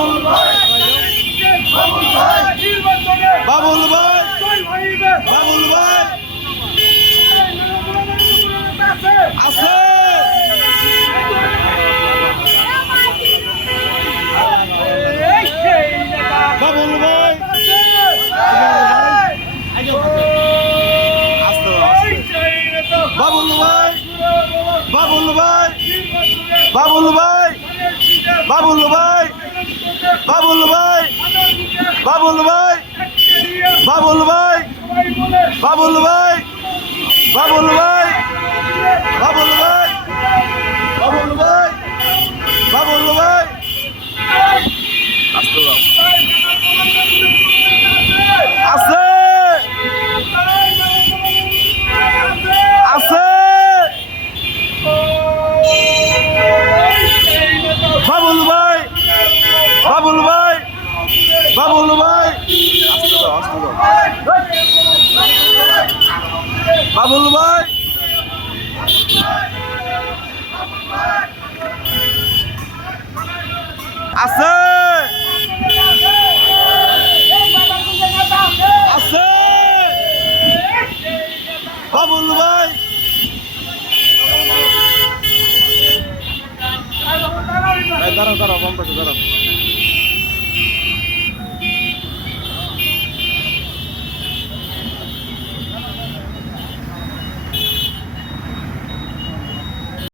বাবুল ভাই বাবুল ভাই নির্বাচনে বাবুল ভাই বাবুল ভাই আছে বাবুল ভাই বাবুল ভাই বাবুল ভাই বাবুল ভাই বাবুল ভাই বাবুল ভাই বাবুল ভাই বাবুল ভাই বাবুল ভাই বাবুল ভাই বাবুল বাবুল ভাই। আছে। বাবুল ভাই। দাঁড়াও দাঁড়াও বম্বাটা দাঁড়াও।